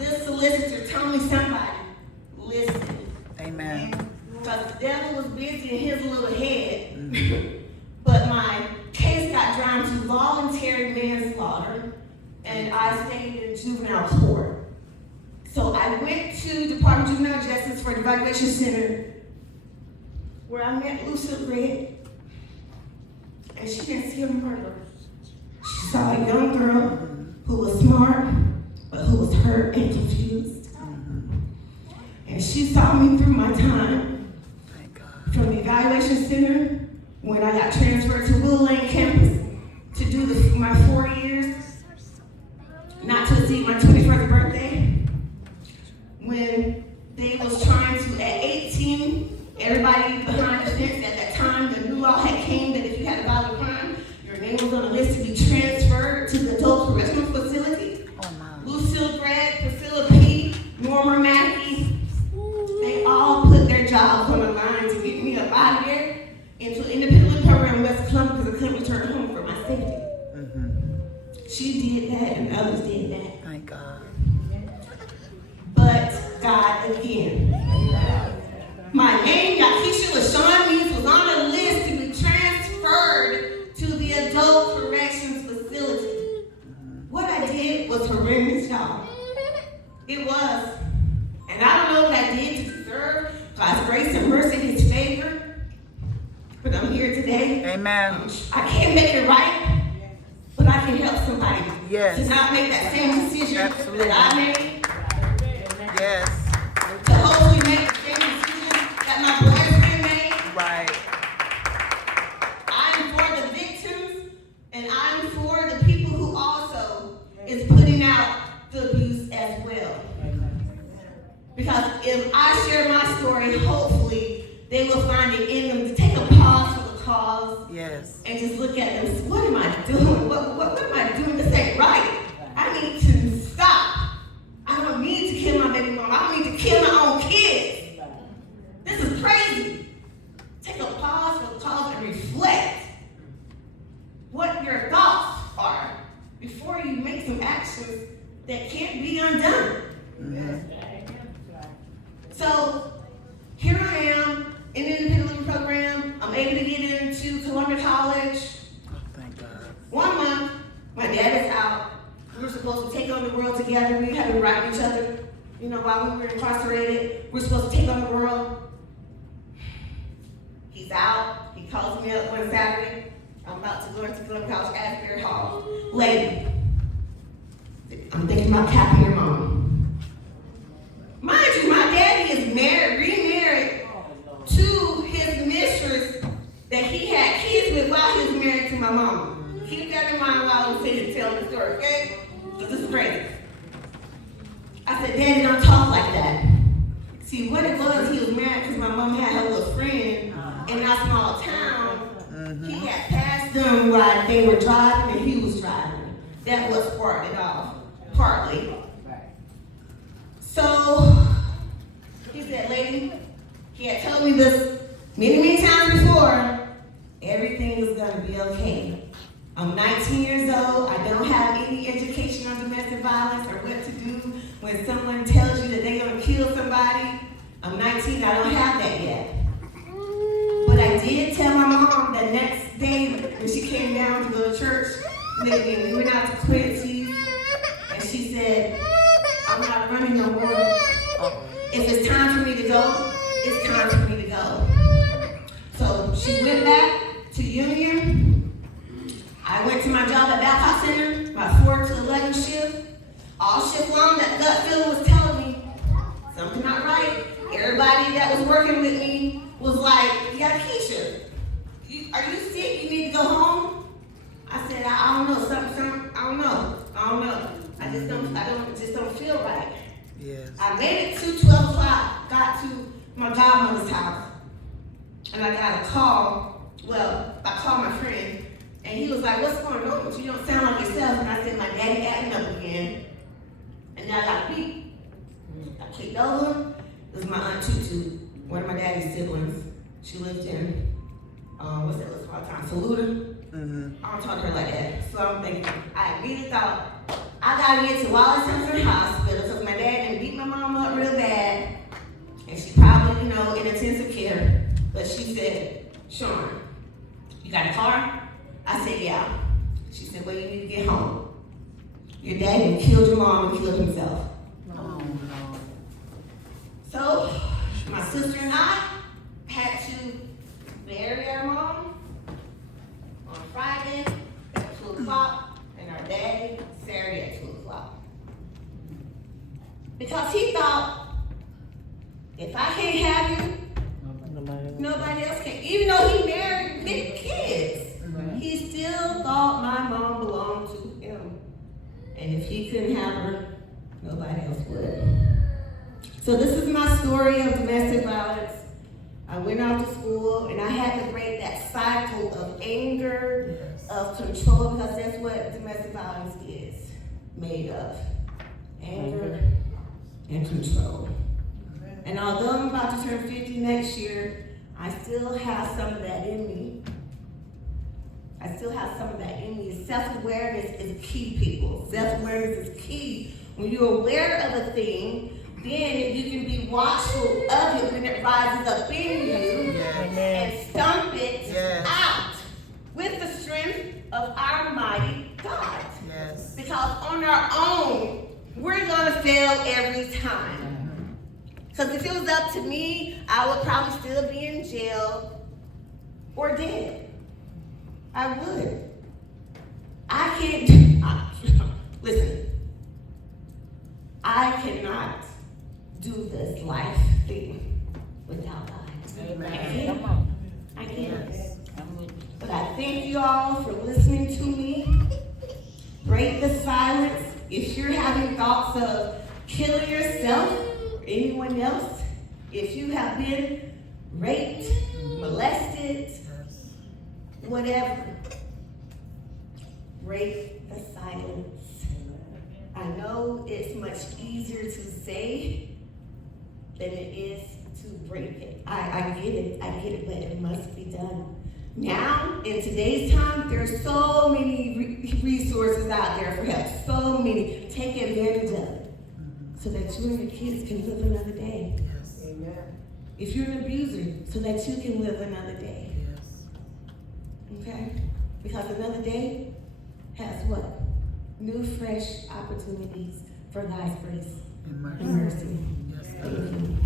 this solicitor told me somebody, listen. Amen. Because the devil was busy in his little head. But my case got drawn to voluntary manslaughter, and I stayed in juvenile court. So I went to Department of Juvenile Justice for the Evaluation Center, where I met Lucille Gregg, and she didn't see a murderer. She saw a young girl who was smart, but who was hurt and confused. And she saw me through my time from the Evaluation Center, when I got transferred to Willow Lane campus to do my 4 years, not to exceed my 21st birthday. When they was trying to, at 18, everybody behind the fence at that time, the new law had came that if you had a violent crime, your name was on the list to be transferred to the adult correctional facility. Lucille Gregg, Priscilla P., Norma Mackey, they all put their jobs on the line to get me up out of there into an independent living program in West Columbia because I couldn't return home for my safety. She did that and others did that. Thank God. But God again. My name, Yakisha LaShawn Means, was on the list to be transferred to the adult corrections facility. What I did was horrendous, y'all. It was. And I don't know what I did to deserve God's grace and mercy and his favor. But I'm here today. Amen. I can't make it right, but I can help somebody to not make that same decision that I made. Yes. To hopefully make the same decision that my boyfriend made. Right. I'm for the victims, and I'm for the people who also is putting out the abuse as well. Because if I share my story, hopefully they will find it in them to take a pause for the cause. Yes. And just look at them and say, what am I doing? What am I doing? This ain't right. I need to stop. I don't need to kill my baby mama. I don't need to kill my own kids. This is crazy. Take a pause for the cause and reflect what your thoughts are before you make some actions that can't be undone. So here I am in the independent living program. I'm able to get into Columbia College. Oh, thank God. 1 month, my dad is out. We were supposed to take on the world together. We had been writing each other, while we were incarcerated. We were supposed to take on the world. He's out. He calls me up one Saturday. I'm about to go into Columbia College Asbury Hall. Lady, I'm thinking about capping your mom. Mind you, my daddy is remarried to his mistress that he had kids with while he was married to my mama. Keep that in mind while I'm sitting telling the story, okay? Because this is crazy. I said, Daddy, don't talk like that. See, what it was, he was married because my mom had her little friend in that small town. He had passed them while they were driving and he was driving. That was sparked it off, partly. So, he said, lady, he had told me this many times before, everything is going to be okay. I'm 19 years old. I don't have any education on domestic violence or what to do when someone tells you that they're going to kill somebody. I'm 19. I don't have that yet. But I did tell my mom the next day when she came down to go to church, we went out to Quincy's, and she said, I'm not running no more. If it's time for me to go, it's time for me to go. So she went back to Union. I went to my job at Baptist Center, my 4 to 11 shift. All shift long, that gut feeling was telling me something not right. Everybody that was working with me was like, Keisha, are you sick? You need to go home? I said, I don't know, something, I don't know. I just don't feel right. Yes. I made it to 12 o'clock, got to my godmother's house, and I got a call. Well, I called my friend, and he was like, what's going on with you? You don't sound like yourself. And I said, my daddy acting up again, and now I got a beat. I clicked over. It was my Aunt Tutu, one of my daddy's siblings. She lived in, what's that little small town, Saluda. I don't talk to her like that. So I'm thinking, I immediately thought, I gotta get to Wallace Simpson Hospital because my dad said, Sean, you got a car? I said, yeah. She said, well, you need to get home. Your daddy killed your mom and killed himself. Oh, no. So, my sister and I had to bury our mom on Friday at 2 o'clock and our daddy Saturday at 2 o'clock. Because he thought, if I can't have you, nobody else can. Even though he married big kids, he still thought my mom belonged to him. And if he couldn't have her, nobody else would. So this is my story of domestic violence. I went off to school and I had to break that cycle of anger, of control, because that's what domestic violence is made of. Anger and control. And although I'm about to turn 50 next year, I still have some of that in me. I still have some of that in me. Self-awareness is key, people. Self-awareness is key. When you're aware of a thing, then you can be watchful of it when it rises up in you and stomp it out with the strength of our mighty God. Yes. Because on our own, we're gonna fail every time. Because if it was up to me, I would probably still be in jail or dead. I would. I can't, listen, I cannot do this life thing without God. Amen. I can't. Yes. But I thank you all for listening to me. Break the silence. If you're having thoughts of killing yourself or anyone else, if you have been raped, molested, whatever, break the silence. I know it's much easier to say than it is to break it. I get it, but it must be done. Now, in today's time, there's so many resources out there for help. So many. Take advantage of it so that you and your kids can live another day. Yes. Amen. If you're an abuser, so that you can live another day. Yes. Okay? Because another day has what? New, fresh opportunities for God's grace In mercy. and mercy. Yes. Thank you.